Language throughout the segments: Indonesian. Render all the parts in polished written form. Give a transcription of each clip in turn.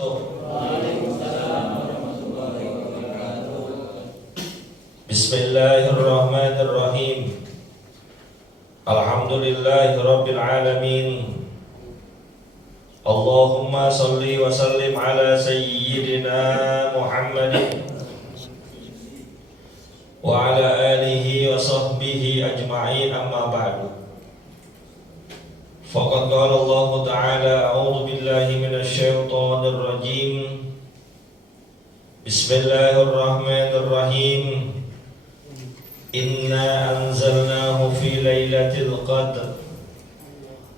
Bismillahirrahmanirrahim. Alhamdulillahirabbil alamin. Allahumma shalli wa sallim ala sayyidina Muhammadin wa ala alihi wa sahbihi ajma'in, amma ba'du. Faqad qala Allah ta'ala, a'udzu billahi minasy syaithanir rajim. Bismillahirrahmanirrahim. Inna anzalnahu fi lailatul qadr.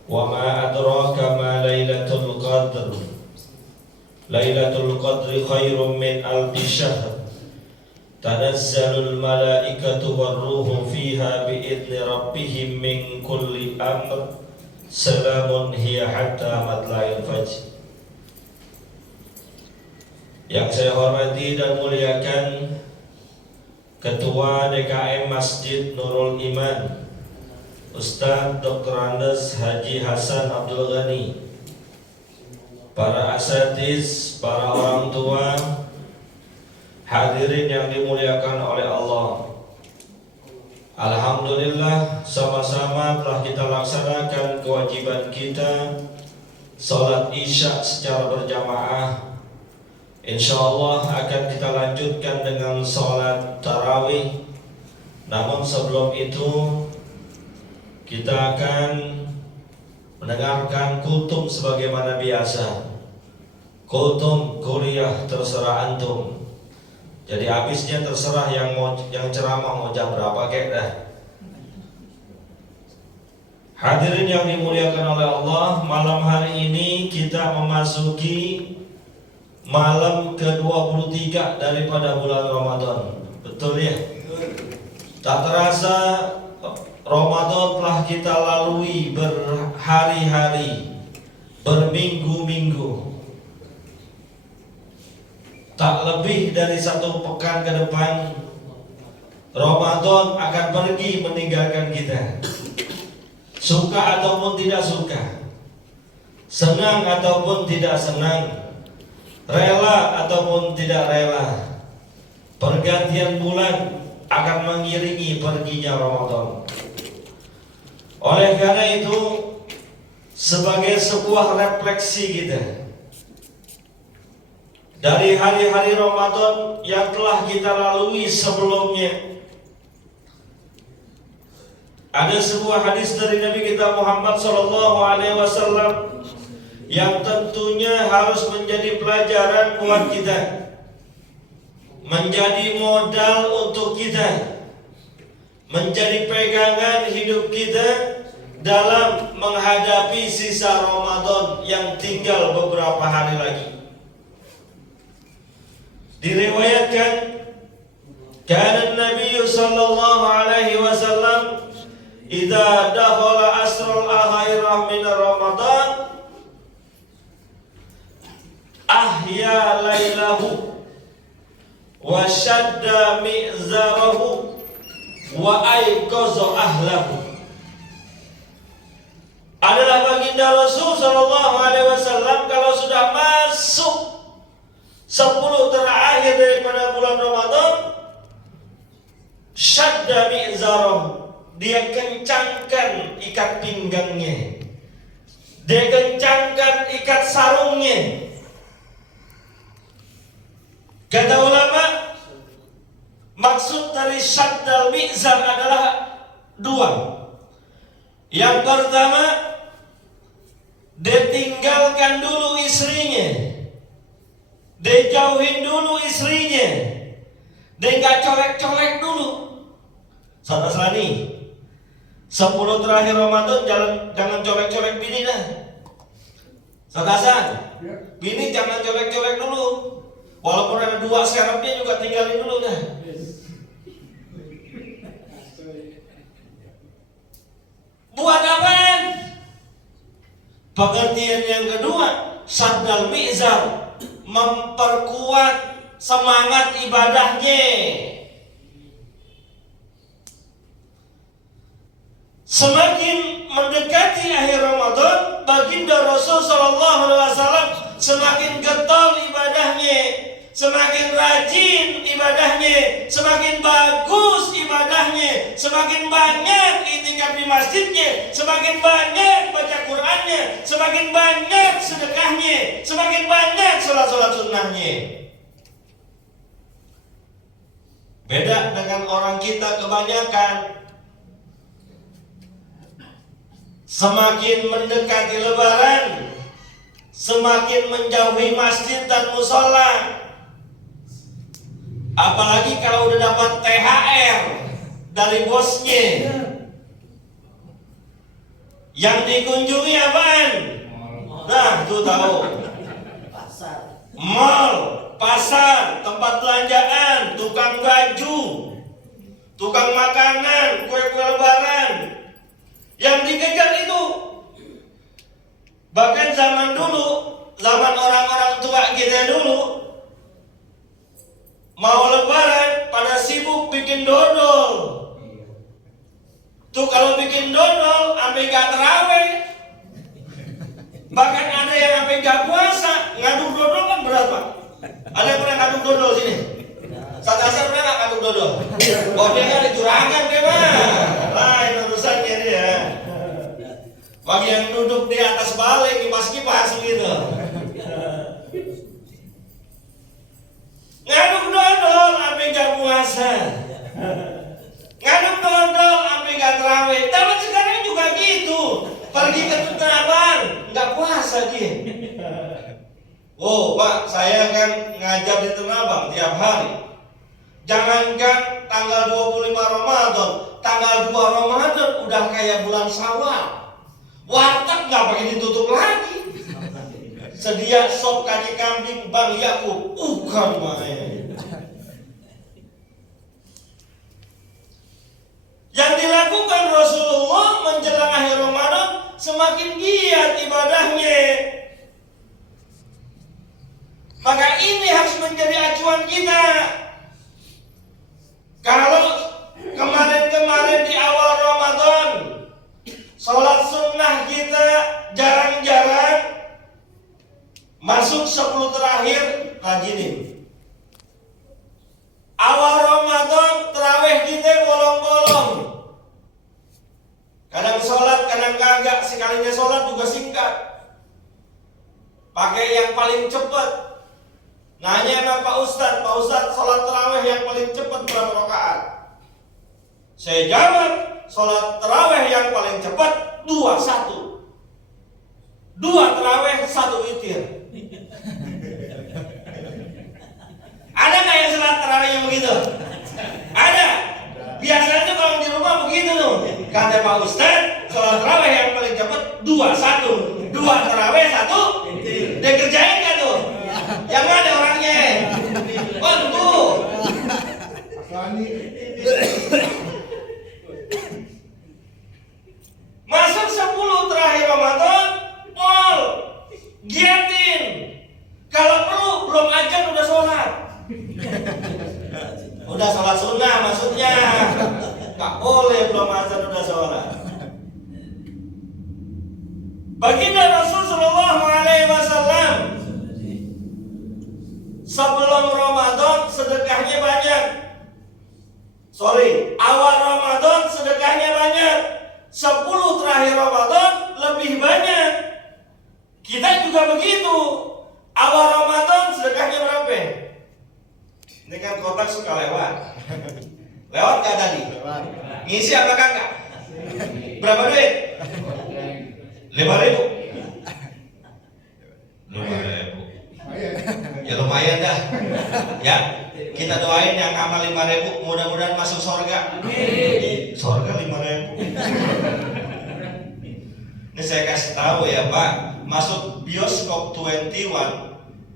Wa ma adraka ma lailatul qadr. Lailatul qadri khairum min alfi syahr. Tanazzalul malaikatu warruhu fiha biidzni rabbihim min kulli amr. Salamun hiya hatta matla'il fajr. Yang saya hormati dan muliakan Ketua DKM Masjid Nurul Iman, Ustadz Dr. Andes Haji Hasan Abdul Ghani, para asatiz, para orang tua, hadirin yang dimuliakan oleh Allah. Alhamdulillah, sama-sama telah kita laksanakan kewajiban kita salat Isya secara berjamaah. Insyaallah akan kita lanjutkan dengan salat tarawih. Namun sebelum itu kita akan mendengarkan kultum sebagaimana biasa. Kultum kuliah terserah antum. Jadi habisnya terserah yang ceramah mau jam berapa kek dah. Hadirin yang dimuliakan oleh Allah, malam hari ini kita memasuki malam ke-23 daripada bulan Ramadan. Betul ya? Tak terasa Ramadan telah kita lalui berhari-hari, berminggu-minggu. Tak lebih dari 1 pekan ke depan Ramadan akan pergi meninggalkan kita. Suka ataupun tidak suka, senang ataupun tidak senang, rela ataupun tidak rela, pergantian bulan akan mengiringi perginya Ramadan. Oleh karena itu, sebagai sebuah refleksi kita dari hari-hari Ramadan yang telah kita lalui sebelumnya, ada sebuah hadis dari Nabi kita Muhammad SAW yang tentunya harus menjadi pelajaran buat kita, menjadi modal untuk kita, menjadi pegangan hidup kita dalam menghadapi sisa Ramadan yang tinggal beberapa hari lagi. Diriwayatkan, kana Nabi sallallahu alaihi wasallam idza dakhala asrul akhirah min Ramadan ahya lailahu wa shadda mi'zarahu wa ayqaza ahlahu. Adalah baginda Rasul sallallahu alaihi wasallam kalau sudah masuk 10 terakhir daripada bulan Ramadan, syadda mi'zarahu, dia kencangkan ikat pinggangnya, dia kencangkan ikat sarungnya. Kata ulama, maksud dari syaddal mi'zar adalah 2. Yang pertama, dia tinggalkan dulu istrinya, dia jauhin dulu istrinya, dia gak colek-colek dulu. Saudara Selani, 10 terakhir Ramadan jangan colek-colek bini dah. Saudara Hasan, bini jangan colek-colek dulu. Walaupun ada 2 serepnya juga tinggalin dulu dah. Buat apaan? Pengertian yang kedua, syaddal mi'zar, memperkuat semangat ibadahnya. Semakin mendekati akhir Ramadan, baginda Rasul sallallahu alaihi wasallam semakin getol semakin rajin ibadahnya, semakin bagus ibadahnya, semakin banyak itikaf di masjidnya, semakin banyak baca Qur'annya, semakin banyak sedekahnya, semakin banyak sholat-sholat sunnahnya. Beda dengan orang kita kebanyakan, semakin mendekati Lebaran, semakin menjauhi masjid dan musola. Apalagi kalau udah dapat THR dari bosnya. Yang dikunjungi apaan? Nah, tuh tahu. Mall, pasar, tempat belanjaan, tukang baju, tukang makanan, kue-kue Lebaran. Yang dikejar itu. Bahkan zaman dulu, zaman orang-orang tua kita dulu, mau Lebaran pada sibuk bikin dodol. Tuh kalau bikin dodol sampai gak terawih. Bahkan ada yang sampai gak puasa. Ngaduk dodol kan berapa? Ada yang pernah ngaduk dodol sini? Saat asar pernah gak ngaduk dodol? Oh dia kan dicurahkan deh mah. Lain urusannya dia. Bagi yang duduk di atas balik kipas-kipas gitu. Ngaduk dodol sampai gak puasa. Ngaduk dodol sampai gak terawih. Tapi sekarang juga gitu. Pergi ke Tanah Abang, gak puasa dia. Oh Pak, saya kan ngajar di Tanah Abang tiap hari. Jangankan tanggal 25 Ramadan, tanggal 2 Ramadan udah kayak bulan Syawal. Warteg gak pakai ditutup lagi. Sedia sop kaki kambing Bang Yakub, bukan main. Yang dilakukan Rasulullah menjelang akhir Ramadan semakin giat ibadahnya. Maka ini harus menjadi acuan kita. Kalau kemarin-kemarin di awal Ramadan sholat sunnah kita jarang-jarang, masuk 10 terakhir rajinin. Awal Ramadan terawih kita bolong-bolong. Kadang sholat, kadang kagak. Sekalinya sholat juga singkat. Pakai yang paling cepat. Nanya sama Pak Ustadz sholat terawih yang paling cepat berapa rakaat? Saya jawab, sholat terawih yang paling cepat 2-1. 2 terawih 1 witir. Ada nggak yang sholat terawih yang begitu? Ada. Biasanya kalau di rumah begitu tuh. Kata Pak Ustadz, sholat terawih yang paling cepat 2-1. 2 terawih 1 witir. Dia kerjain nggak tuh? Yang mana orangnya? Bantu. Masuk 10 terakhir Ramadan, pol, giatin. Kalau perlu belum azan udah sholat. Udah sholat sunnah maksudnya. Gak boleh belum azan udah sholat. Baginda Rasul Sallallahu Alaihi Wasallam sebelum Ramadan sedekahnya banyak. Awal Ramadan sedekahnya banyak. 10 terakhir Ramadan lebih banyak. Kita juga begitu. Awal Ramadan sedekahnya berapa? Ini kan kotak suka lewat. Lewat gak tadi? Ngisi apa kagak? Berapa duit? 5.000. 5.000. Ya lumayan dah. Ya, kita doain yang amal 5.000 mudah-mudahan masuk surga. Surga 5.000. Ini saya kasih tahu ya Pak, masuk bioskop 21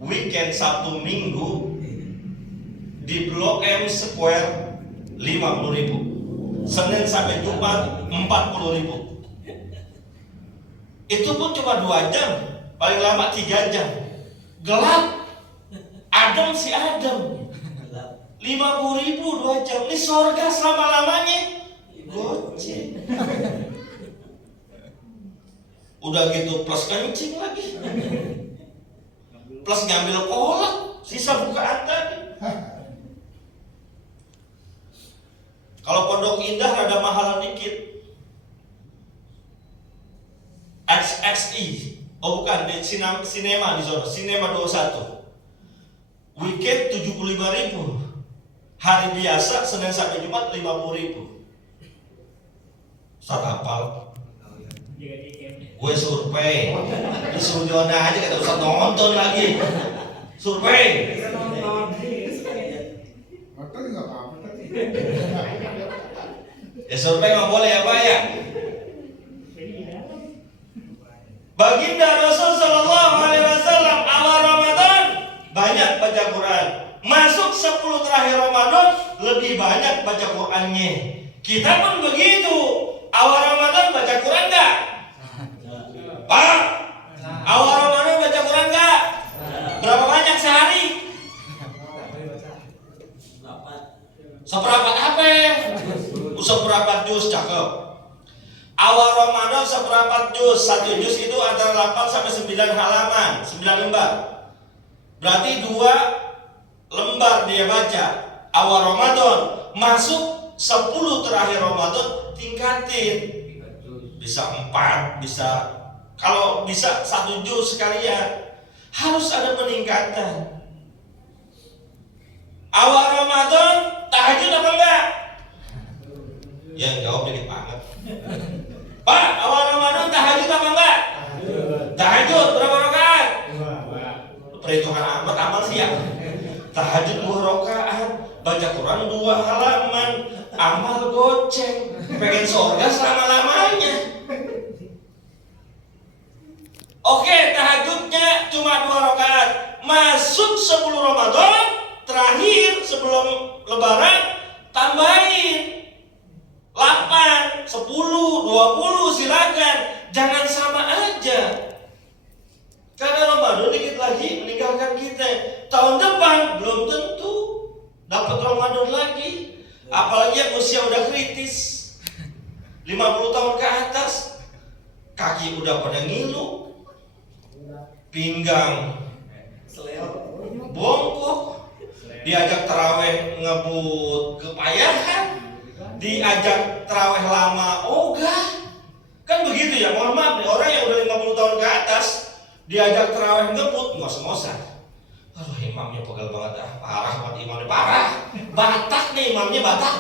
weekend Sabtu Minggu di Blok M Square 50.000. Senin sampai Jumat 40.000. Itu pun cuma 2 jam, paling lama 3 jam. Gelap, adem si adem. 50.000 2 jam. Ini surga selama-lamanya. Goceng. Udah gitu plus kencing lagi. Plus ngambil kolak Sisa bukaan tadi. Kalau Pondok Indah rada mahal dikit. XXI. Oh bukan, di sinema di sana. Sinema 21. Weekend 75.000. Hari biasa Senin sampai Jumat 50.000. Ustaz hafal. Gue survei. Di Sujona aja kata Ustaz nonton lagi. Survei. Ya survei nggak boleh ya Pak ya. Baginda Rasul Sallallahu Alaihi Wasallam awal Ramadan banyak baca Quran. Masuk 10 terakhir Ramadan lebih banyak baca Qurannya. Kita pun begitu. Awal Ramadan baca Quran nggak? Pak, awal Ramadan baca Quran nggak? Berapa banyak sehari? Seperempat apa? Seperempat juz, cakep. Awal Ramadan seperempat juz. 1 juz itu antara 8 sampai 9 halaman, 9 lembar. Berarti 2 lembar dia baca. Awal Ramadan, masuk 10 terakhir Ramadan tingkatin. Bisa 4, bisa kalau bisa 1 juz sekalian. Harus ada peningkatan. Awal Ramadan tahajud apa enggak? Ya jawab dikit banget. Pak, awal Ramadan tahajud apa enggak? Tahajud berapa rakaat? Perhitungan amat amal sih ya. Tahajud 2 rakaat, baca Quran 2 halaman, amal goceng, pengen surga selama-lamanya. Oke, tahajudnya cuma 2 rakaat. Masuk 10 Ramadan terakhir sebelum Lebaran tambahin 8, 10, 20 silakan. Jangan sama aja. Karena Ramadan dikit lagi meninggalkan kita. Tahun depan belum tentu dapat Ramadan lagi. Apalagi yang usia udah kritis 50 tahun ke atas. Kaki udah pada ngilu, pinggang bongkok, diajak taraweh ngebut kepayahan, diajak taraweh lama ogah. Kan begitu ya, mohon maaf nih, orang yang udah 50 tahun ke atas diajak taraweh ngebut ngos-ngosan. Aduh imamnya pegal banget parah banget imamnya, parah. Batak nih imamnya, batak.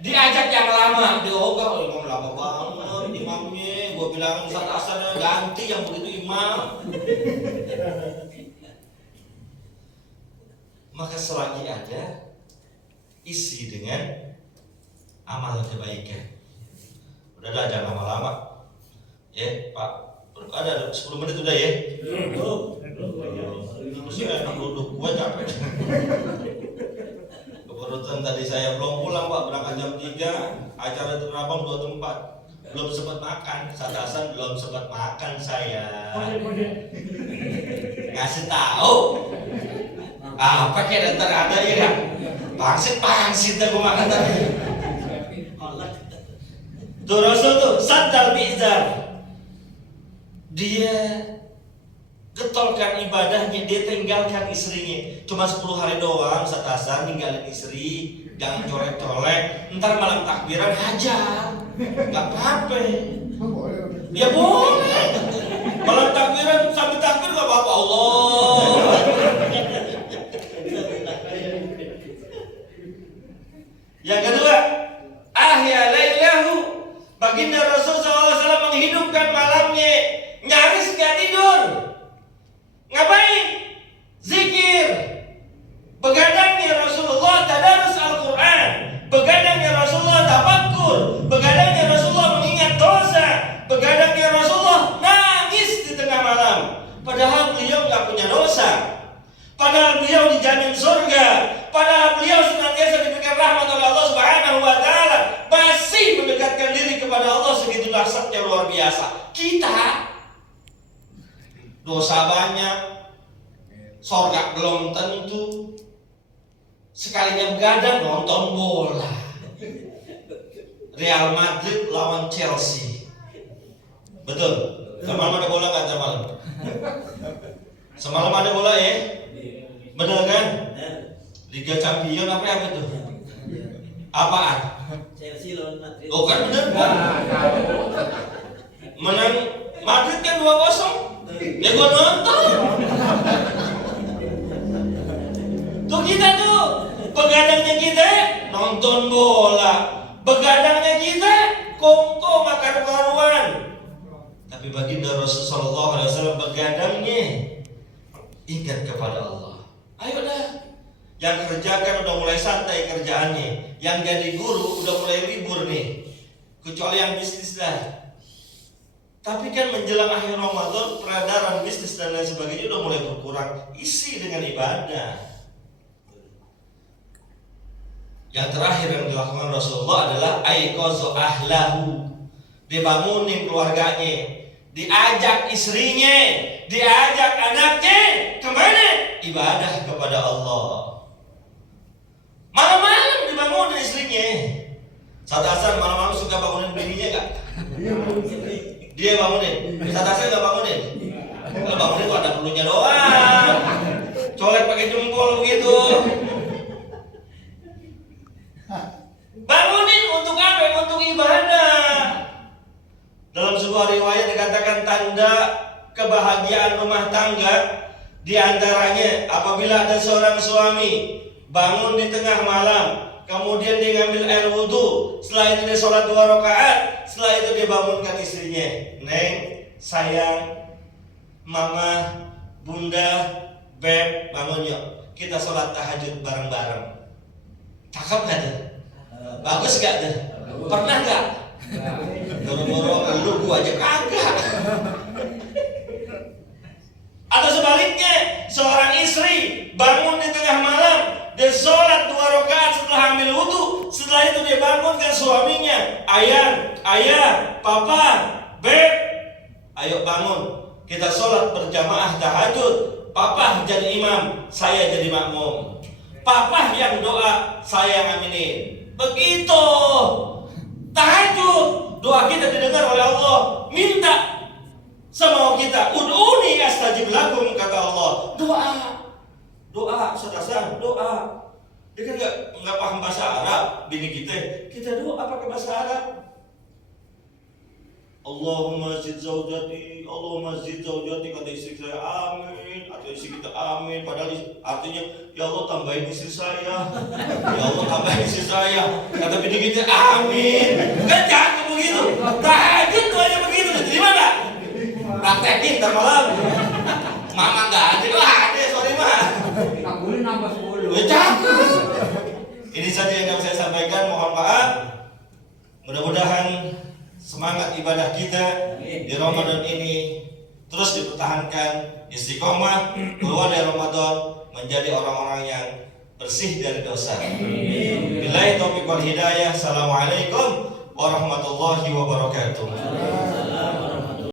Diajak yang lama, diogah, oh imam lama banget imamnya. Gue bilang Ustaz Hasan ganti yang begitu imam. Maka selagi ada, isi dengan amal kebaikan. Udah jangan lama-lama. Ya Pak, ada 10 menit udah ya? Saya enak duduk, gue capek. Kebetulan tadi saya belum pulang Pak, berangkat jam 3, acara di Tanah Abang 2 tempat. Belum sempat makan, Satasan belum sempat makan saya. Ngasih tahu. Apa kayak ntar ada ya kan? Pangsit dah gue makan tadi. Tuh Rasul tuh, Saddal Bi'zar. Dia getolkan ibadahnya, dia tinggalkan istrinya. Cuma 10 hari doang, Satasan ninggalin istri. Jangan colek-colek, ntar malam takbiran hajar. Gak apa-apa. Ya boleh. Malam takbiran sambil takbir gak apa-apa. Allah. Yang kedua, ahya lailahu. Baginda Rasul SAW menghidupkan malamnya. Nyaris gak tidur. Ngapain? Zikir. Begadangnya Rasulullah tadarus Al-Quran. Begadangnya Rasulullah tafakkur. Begadangnya Rasulullah mengingat dosa. Begadangnya Rasulullah nangis di tengah malam. Padahal beliau gak punya dosa. Padahal beliau dijamin surga. Padahal beliau senantiasa diberikan rahmat oleh Allah Subhanahu wa Ta'ala. Masih mendekatkan diri kepada Allah segitu dahsyatnya luar biasa. Kita dosa banyak, surga belum tentu. Sekalinya begadang nonton bola. Real Madrid lawan Chelsea. Betul? Malam ada bola nggak malam? Semalam ada bola ya? Bener kan? Liga Champion apa itu? Apaan? Chelsea lawan Madrid. Oh kan bener kan? Menang Madrid kan 2-0. Ya gua nonton. Tuh kita tuh begadangnya kita nonton bola, begadangnya kita kongko makan karuan. Tapi baginda Rasulullah SAW begadangnya ingat kepada Allah. Ayo dah. Yang kerjakan udah mulai santai kerjaannya, yang jadi guru udah mulai libur nih, kecuali yang bisnis dah. Tapi kan menjelang akhir Ramadan peredaran bisnis dan lain sebagainya udah mulai berkurang, isi dengan ibadah. Yang terakhir yang dilakukan Rasulullah adalah aiqazu ahlahu, dibangunin keluarganya, diajak istrinya, diajak anaknya kemana? Ibadah kepada Allah. Malam-malam dibangunin istrinya. Saat asar malam-malam suka bangunin bininya gak? Dia bangunin. Saat asar gak bangunin. Kalau bangunin kok ada perlunya doang. Colek pakai jempol begitu. Bangunin untuk apa? Untuk ibadah. Dalam sebuah riwayat dikatakan tanda kebahagiaan rumah tangga di antaranya apabila ada seorang suami bangun di tengah malam, kemudian dia ngambil air wudhu, setelah itu dia sholat 2 rakaat, setelah itu dia bangunkan istrinya, Neng, sayang, mama, bunda, beb, bangun yuk, kita sholat tahajud bareng-bareng. Cakep gak tuh? Bagus gak tuh? Pernah gak? Boro-boro lu gua aja kagak. Atau sebaliknya, seorang istri bangun di tengah malam, dia sholat 2 rakaat setelah ambil wudhu, setelah itu dia bangunkan suaminya, ayah, papa, beb, ayo bangun, kita sholat berjamaah tahajud. Papa jadi imam, saya jadi makmum. Papa yang doa, saya yang aminin. Begitu tahajud, doa kita didengar oleh Allah. Minta sama kita, ud'uni astajib lakum, kata Allah. Doa, saudara, doa. Dia kan nggak paham bahasa Arab, bini kita doa pakai bahasa Arab. Allahumma zid zaujati, kata istri saya, amin. Atau istri kita, amin. Padahal artinya, ya Allah tambahin istri saya, ya Allah tambahin istri saya. Kata bini kita, amin. Kan jangan begitu. Tahajud doanya begitu, diterima nggak? Praktekin ntar malam. Mama nggak ada, ada, sorry mah. Kabulin nambah 10. Ya cakep. Ini saja yang dapat saya sampaikan. Mohon maaf. Mudah-mudahan semangat ibadah kita di Ramadan ini terus dipertahankan, istiqomah, keluar dari Ramadan menjadi orang-orang yang bersih dari dosa. Billahi taufiq wal hidayah. Assalamualaikum warahmatullahi wabarakatuh.